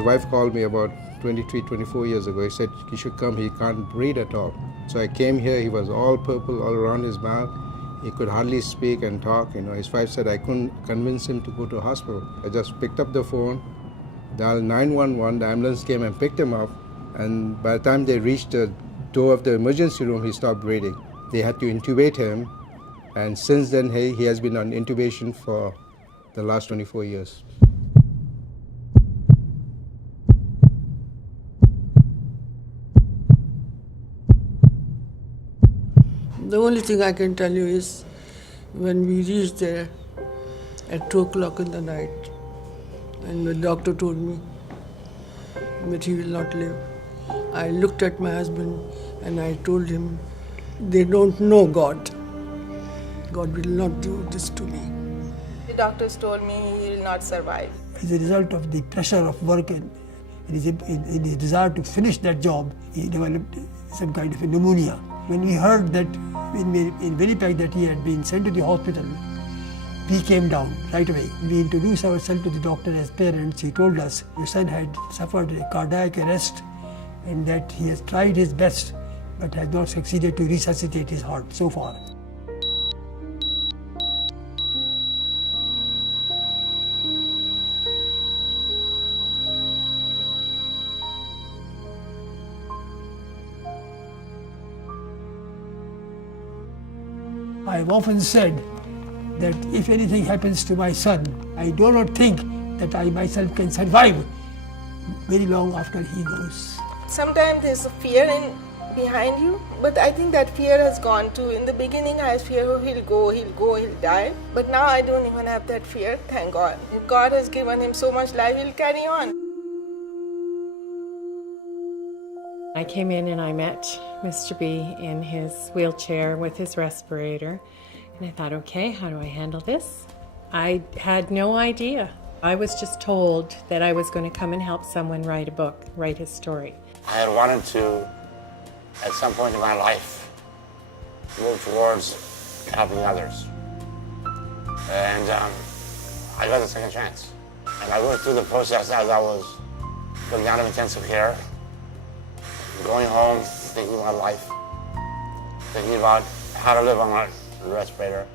His wife called me about 23, 24 years ago. He said, you should come, he can't breathe at all. So I came here, he was all purple all around his mouth. He could hardly speak and talk. His wife said I couldn't convince him to go to hospital. I just picked up the phone, dialed 911, the ambulance came and picked him up. And by the time they reached the door of the emergency room, he stopped breathing. They had to intubate him. And since then, he has been on intubation for the last 24 years. The only thing I can tell you is when we reached there at 2 o'clock in the night, and the doctor told me that he will not live, I looked at my husband and I told him, they don't know God. God will not do this to me. The doctors told me he will not survive. As a result of the pressure of work and his desire to finish that job, he developed some kind of a pneumonia. When we heard that in Winnipeg that he had been sent to the hospital, we came down right away. We introduced ourselves to the doctor as parents. He told us your son had suffered a cardiac arrest and that he has tried his best but has not succeeded to resuscitate his heart so far. I have often said that if anything happens to my son, I do not think that I myself can survive very long after he goes. Sometimes there's a fear behind you, but I think that fear has gone too. In the beginning, I had fear, oh, he'll go, he'll die. But now I don't even have that fear, thank God. If God has given him so much life, he'll carry on. I came in and I met Mr. B in his wheelchair with his respirator. And I thought, okay, how do I handle this? I had no idea. I was just told that I was going to come and help someone write a book, write his story. I had wanted to, at some point in my life, move towards helping others. And I got a second chance. And I went through the process as I was going out of intensive care, going home, thinking about life, thinking about how to live on a respirator,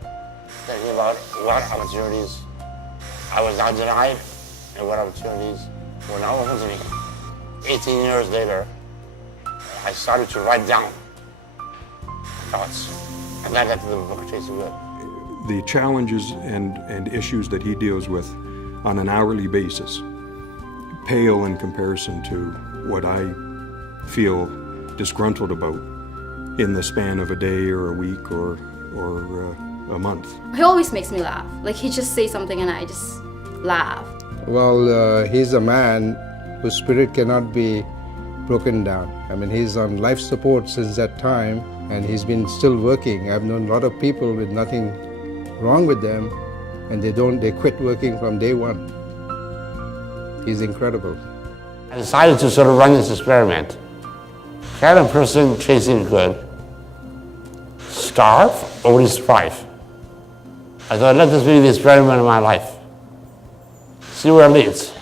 thinking about what opportunities I was now denied and what opportunities were now open to me. 18 years later, I started to write down thoughts, and that led to the book Chasing Good. The challenges and issues that he deals with on an hourly basis pale in comparison to what I feel disgruntled about in the span of a day or a week or a month. He always makes me laugh. Like he just says something and I just laugh. Well, he's a man whose spirit cannot be broken down. I mean, he's on life support since that time and he's been still working. I've known a lot of people with nothing wrong with them and they quit working from day one. He's incredible. I decided to sort of run this experiment. Can a person chasing good starve or will he survive? I thought, let this be the experiment of my life. See where it leads.